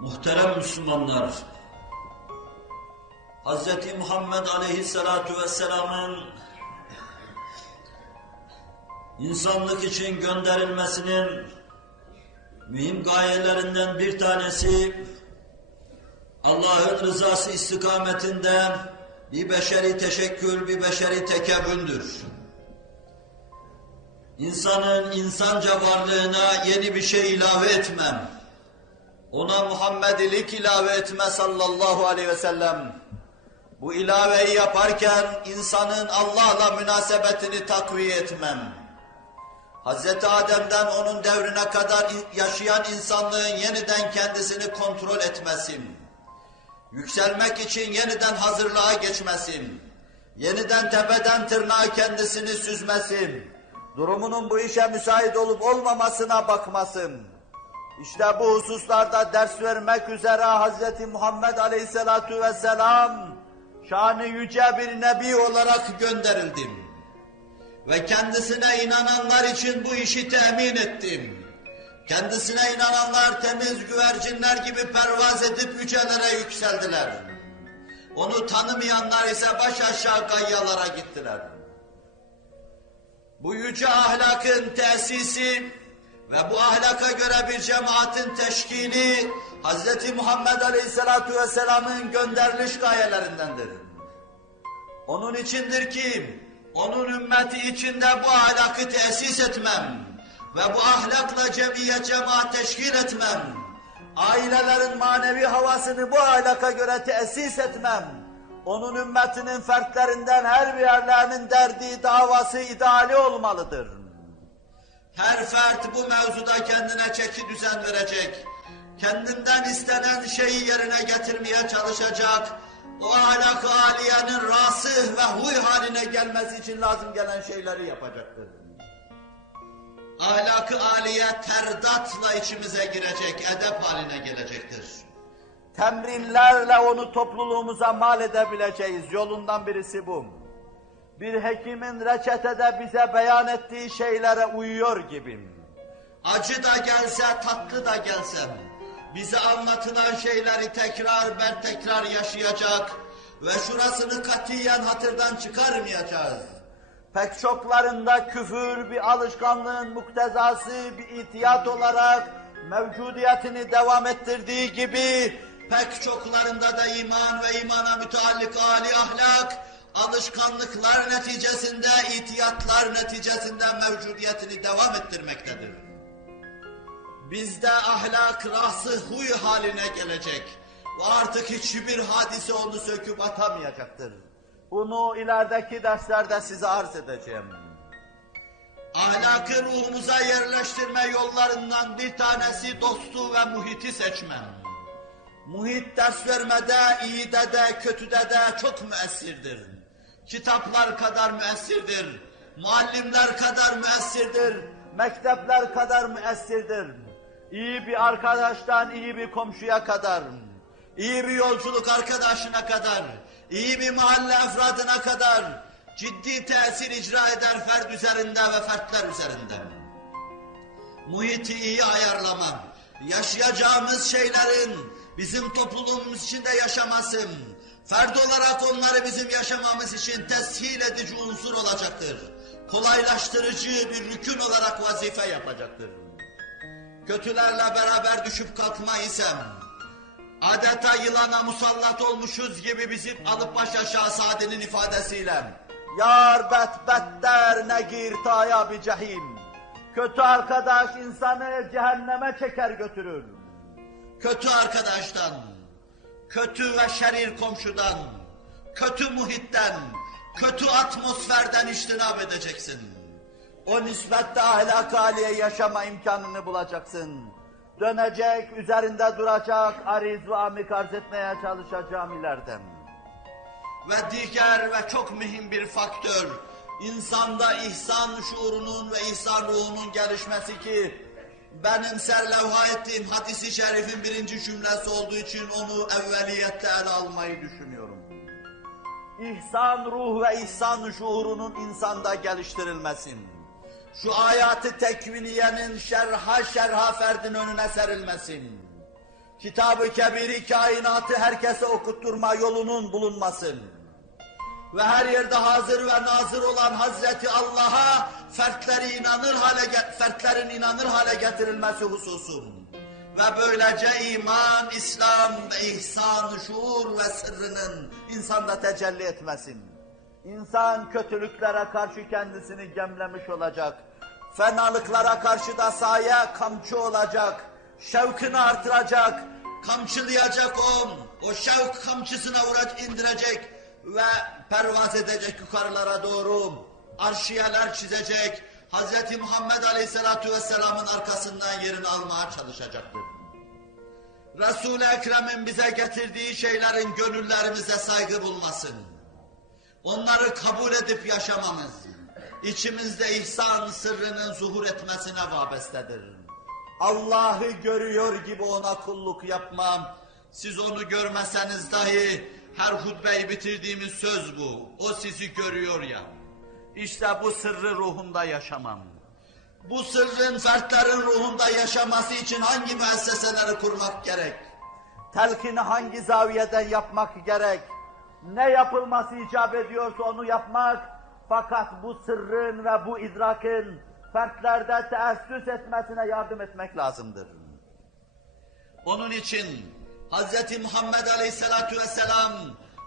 Muhterem Müslümanlar, Hz. Muhammed Aleyhisselatu Vesselam'ın insanlık için gönderilmesinin mühim gayelerinden bir tanesi, Allah'ın rızası istikametinde bir beşeri teşekkül, bir beşeri tekebbündür. İnsanın insanca varlığına yeni bir şey ilave etmem, ona Muhammedilik ilave etme sallallahu aleyhi ve sellem. Bu ilaveyi yaparken insanın Allah'la münasebetini takviye etmem. Hz. Adem'den onun devrine kadar yaşayan insanlığın yeniden kendisini kontrol etmesin. Yükselmek için yeniden hazırlığa geçmesin. Yeniden tepeden tırnağa kendisini süzmesin. Durumunun bu işe müsait olup olmamasına bakmasın. İşte bu hususlarda ders vermek üzere Hz. Muhammed Aleyhisselatu Vesselam şanı yüce bir nebi olarak gönderildim. Ve kendisine inananlar için bu işi temin ettim. Kendisine inananlar temiz güvercinler gibi pervaz edip yücelere yükseldiler. Onu tanımayanlar ise baş aşağı gayyalara gittiler. Bu yüce ahlakın tesisi ve bu ahlaka göre bir cemaatin teşkili Hz. Muhammed Aleyhisselatu Vesselam'ın gönderiliş gayelerindendir. Onun içindir ki onun ümmeti içinde bu ahlakı tesis etmem ve bu ahlakla cemiye cemaat teşkil etmem, ailelerin manevi havasını bu ahlaka göre tesis etmem, onun ümmetinin fertlerinden her birlerinin derdi, davası, ideali olmalıdır. Her fert bu mevzuda kendine çeki düzen verecek, kendinden istenen şeyi yerine getirmeye çalışacak, o ahlak-ı aliyenin rasih ve huy haline gelmesi için lazım gelen şeyleri yapacaktır. Ahlak-ı aliye terdatla içimize girecek, edep haline gelecektir. Temrinlerle onu topluluğumuza mal edebileceğiz, yolundan birisi bu. Bir hekimin reçetede bize beyan ettiği şeylere uyuyor gibi. Acı da gelse, tatlı da gelse, bize anlatılan şeyleri tekrar yaşayacak ve şurasını katiyen hatırdan çıkarmayacağız. Pek çoklarında küfür bir alışkanlığın muktezası, bir itiyat olarak mevcudiyetini devam ettirdiği gibi, pek çoklarında da iman ve imana müteallik âli ahlak, alışkanlıklar neticesinde, itiyatlar neticesinde mevcudiyetini devam ettirmektedir. Bizde ahlak rasih huy haline gelecek ve artık hiçbir hadise onu söküp atamayacaktır. Bunu ilerideki derslerde size arz edeceğim. Ahlakı ruhumuza yerleştirme yollarından bir tanesi dostu ve muhiti seçmem. Muhit ders vermede, iyide de, kötüde de çok müessirdir. Kitaplar kadar müessirdir, muallimler kadar müessirdir, mektepler kadar müessirdir. İyi bir arkadaştan iyi bir komşuya kadar, iyi bir yolculuk arkadaşına kadar, iyi bir mahalle efradına kadar ciddi tesir icra eder fert üzerinde ve fertler üzerinde. Muhiti iyi ayarlamam, yaşayacağımız şeylerin bizim topluluğumuz içinde yaşaması, fert olarak onları bizim yaşamamız için teshil edici unsur olacaktır. Kolaylaştırıcı bir rükün olarak vazife yapacaktır. Kötülerle beraber düşüp kalkma isem, adeta yılana musallat olmuşuz gibi bizi alıp baş aşağı Sadi'nin ifadesiyle "Yar better negir taya bi cehim." Kötü arkadaş insanı cehenneme çeker götürür. Kötü arkadaştan, kötü ve şerir komşudan, kötü muhitten, kötü atmosferden içtinab edeceksin. O nispette ahlak-ı aliye yaşama imkanını bulacaksın. Dönecek, üzerinde duracak, ariz ve amik arz etmeye çalışacağım ileriden. Ve diğer ve çok mühim bir faktör, insanda ihsan şuurunun ve ihsan ruhunun gelişmesi ki, benim serlevha ettiğim hadis-i şerifin birinci cümlesi olduğu için onu evveliyette ele almayı düşünüyorum. İhsan ruh ve ihsan şuurunun insanda geliştirilmesi. Şu ayatı tekviniyenin şerha ferdin önüne serilmesin. Kitab-ı Kebir-i kainatı herkese okutturma yolunun bulunmasın. Ve her yerde hazır ve nazır olan Hazreti Allah'a fertlerin inanır hale getirilmesi hususun. Ve böylece iman, İslam ve ihsan, şuur ve sırrının insanda tecelli etmesin. İnsan kötülüklere karşı kendisini gemlemiş olacak. Fenalıklara karşı da sahaya kamçı olacak. Şevkini artıracak, kamçılayacak o şevk kamçısına indirecek ve pervaz edecek yukarılara doğru. Arşiyeler çizecek, Hz. Muhammed Aleyhisselatü Vesselam'ın arkasından yerini almaya çalışacaktır. Resul-i Ekrem'in bize getirdiği şeylerin gönüllerimize saygı bulmasın. Onları kabul edip yaşamamız, içimizde ihsan sırrının zuhur etmesine vabestedir. Allah'ı görüyor gibi ona kulluk yapmam. Siz onu görmeseniz dahi her hutbeyi bitirdiğimiz söz bu. O sizi görüyor ya. İşte bu sırrı ruhunda yaşamam. Bu sırrın fertlerin ruhunda yaşaması için hangi müesseseleri kurmak gerek? Telkini hangi zaviyeden yapmak gerek? Ne yapılması icap ediyorsa onu yapmak, fakat bu sırrın ve bu idrakın fertlerde teessüs etmesine yardım etmek lazımdır. Onun için Hz. Muhammed Aleyhisselatü Vesselam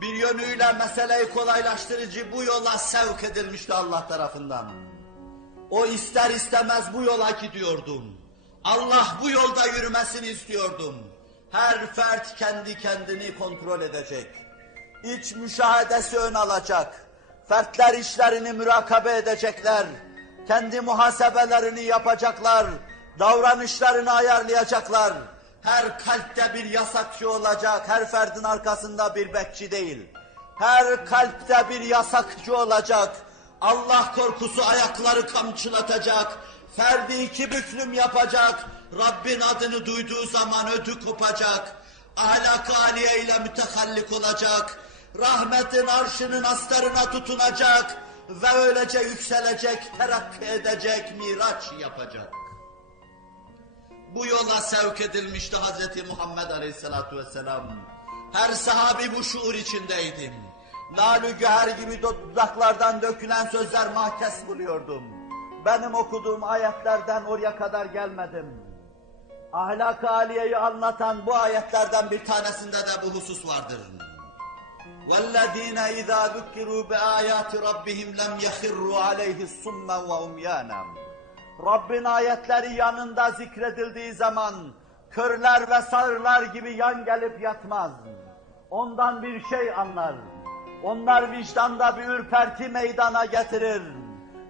bir yönüyle meseleyi kolaylaştırıcı bu yola sevk edilmişti Allah tarafından. O ister istemez bu yola gidiyordum. Allah bu yolda yürümesini istiyordum. Her fert kendi kendini kontrol edecek. İç müşahedesi ön alacak. Fertler işlerini mürakabe edecekler. Kendi muhasebelerini yapacaklar. Davranışlarını ayarlayacaklar. Her kalpte bir yasakçı olacak. Her ferdin arkasında bir bekçi değil. Her kalpte bir yasakçı olacak. Allah korkusu ayakları kamçılatacak. Ferdi iki büklüm yapacak. Rabbin adını duyduğu zaman ödü kopacak. Ahlak-ı âliye ile mütehallik olacak. Rahmetin arşının astarına tutunacak. Ve öylece yükselecek, terakki edecek, miraç yapacak. Bu yola sevk edilmişti Hz. Muhammed Aleyhisselatü Vesselam. Her sahabi bu şuur içindeydim. Lal-ü güher gibi dudaklardan dökülen sözler mahkes buluyordum. Benim okuduğum ayetlerden oraya kadar gelmedim. Ahlak-ı âliyeyi anlatan bu ayetlerden bir tanesinde de bu husus vardır. وَالَّذ۪ينَ اِذَا ذُكِّرُوا بِآيَاتِ رَبِّهِمْ لَمْ يَخِرُّوا عَلَيْهِ السُّمَّا وَاُمْيَانًا Rabbin ayetleri yanında zikredildiği zaman körler ve sağırlar gibi yan gelip yatmaz. Ondan bir şey anlar. Onlar vicdanda bir ürperti meydana getirir.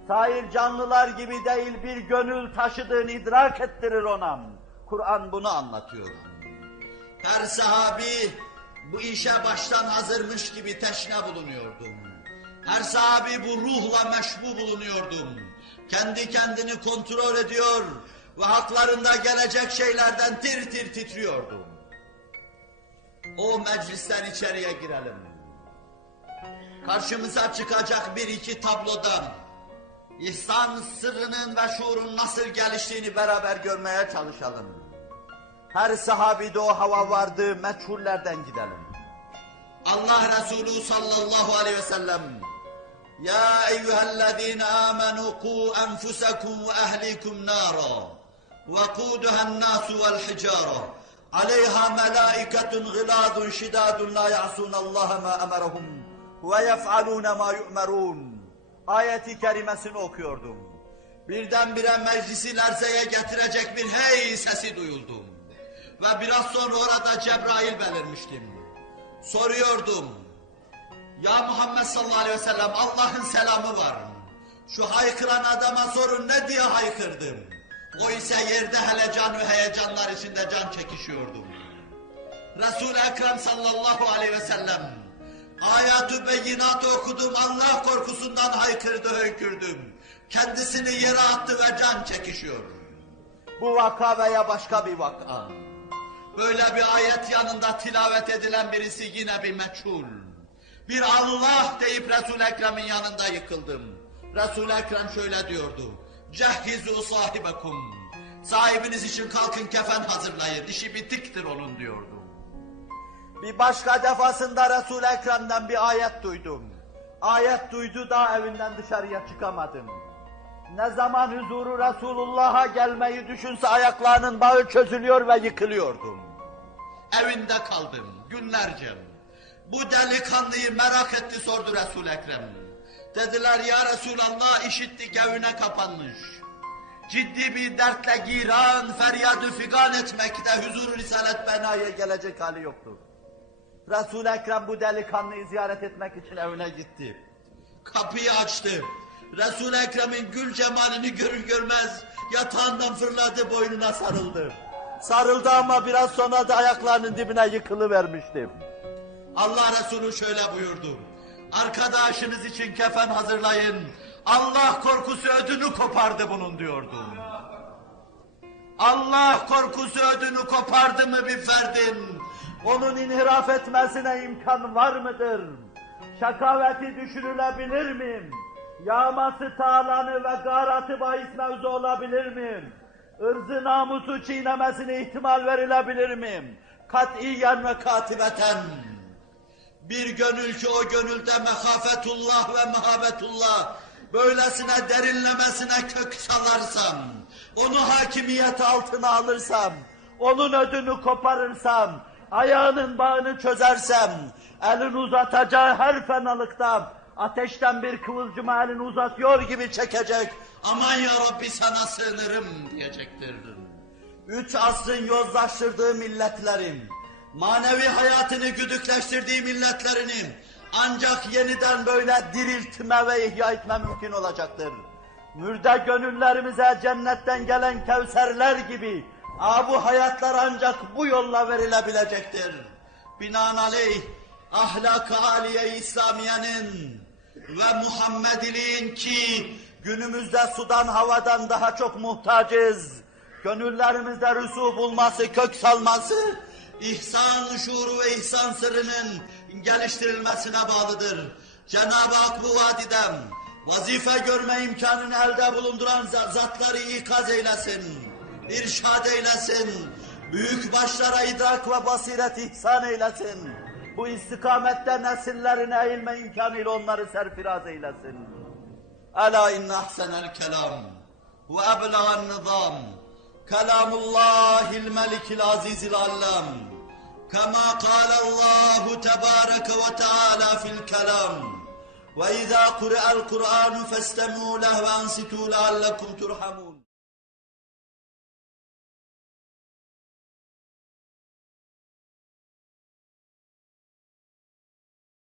Sair canlılar gibi değil bir gönül taşıdığını idrak ettirir ona. Kur'an bunu anlatıyor. Her sahabi bu işe baştan hazırmış gibi teşne bulunuyordu. Her sahabi bu ruhla meşbu bulunuyordu. Kendi kendini kontrol ediyor ve haklarında gelecek şeylerden tir tir titriyordu. O meclisten içeriye girelim. Karşımıza çıkacak bir iki tablodan İhsan sırrının ve şuurun nasıl geliştiğini beraber görmeye çalışalım. Her sahabide o hava vardı, meçhullerden gidelim. Allah Resulü sallallahu aleyhi ve sellem Ya eyyühellezine amenu ku enfusakum ve ehlikum nara ve kuduhan nasu vel hicara aleyha melaiketun gıladun şidadun la ya'sunallaha ma emerahum ve yef'alune ma yu'merun ayeti kerimesini okuyordum. Birdenbire meclisi lerzeye getirecek bir hey sesi duyuldu. Ve biraz sonra orada Cebrail belirmiştim. Soruyordum. Ya Muhammed sallallahu aleyhi ve sellem Allah'ın selamı var. Şu haykıran adama sorun ne diye haykırdım. O ise yerde helecan ve heyecanlar içinde can çekişiyordu. Resul-i Ekrem sallallahu aleyhi ve sellem ayat-ı beyinat okudum, Allah korkusundan haykırdı, höykürdüm. Kendisini yere attı ve can çekişiyor. Bu vaka veya başka bir vaka. Böyle bir ayet yanında tilavet edilen birisi yine bir meçhul. Bir Allah deyip Resul-i Ekrem'in yanında yıkıldım. Resul-i Ekrem şöyle diyordu. Cehhizu sahibekum Sahibiniz için kalkın kefen hazırlayın, işi bitiktir onun diyordu. Bir başka defasında Resul-i Ekrem'den bir ayet duydum. Ayet duydu da evinden dışarıya çıkamadım. Ne zaman huzuru Resulullah'a gelmeyi düşünse ayaklarının bağı çözülüyor ve yıkılıyordum. Evinde kaldım günlerce. Bu delikanlıyı merak etti, sordu Resul-i Ekrem. Dediler ya Resulallah, işittik evine kapanmış. Ciddi bir dertle giran, feryad-ı figan etmekte, huzur-u risalet benaya gelecek hali yoktur. Resul-i Ekrem bu delikanlıyı ziyaret etmek için evine gitti. Kapıyı açtı. Resul-i Ekrem'in gül cemalini görür görmez yatağından fırladı, boynuna sarıldı. Sarıldı ama biraz sonra da ayaklarının dibine yıkılıvermişti. Allah Resulü şöyle buyurdu. Arkadaşınız için kefen hazırlayın. Allah korkusu ödünü kopardı bunun diyordu. Allah korkusu ödünü kopardı mı bir ferdin, onun inhiraf etmesine imkan var mıdır? Şakaveti düşünülebilir mi? Yağması tağlanı ve garatı bahis mevzu olabilir mi? Irzı namusu çiğnemesine ihtimal verilebilir mi? Katiyen ve katibeten. Bir gönül ki o gönülde mehafetullah ve mehabetullah böylesine derinlemesine kök salarsam, onu hakimiyet altına alırsam, onun ödünü koparırsam, ayağının bağını çözersem, elini uzatacağı her fenalıkta ateşten bir kıvılcıma elini uzatıyor gibi çekecek, aman ya Rabbi sana sığınırım diyecektir. 3 asrın yozlaştırdığı milletlerin, manevi hayatını güdükleştirdiği milletlerini ancak yeniden böyle diriltme ve ihya etme mümkün olacaktır. Mürde gönüllerimize cennetten gelen kevserler gibi bu hayatlar ancak bu yolla verilebilecektir. Binaenaleyh ahlak-ı âliye-i İslamiye'nin ve Muhammediliğin ki günümüzde sudan havadan daha çok muhtacız, gönüllerimizde rüsu bulması, kök salması, ihsan şuuru ve ihsan sırrının geliştirilmesine bağlıdır. Cenab-ı Hak bu vadiden vazife görme imkanını elde bulunduran zatları ikaz eylesin, irşad eylesin, büyük başlara idrak ve basiret ihsan eylesin. Bu istikamette nesillerine eğilme imkanıyla onları serfiraz eylesin. Ela inne ahsenel kelam ve eblagan nizam kelamullahil melikil azizil allam kema kâlallahu tebâreke ve teâlâ fil kelam ve izâ kure'el Kur'anu festemû leh ve ansitû leallekum turhamun.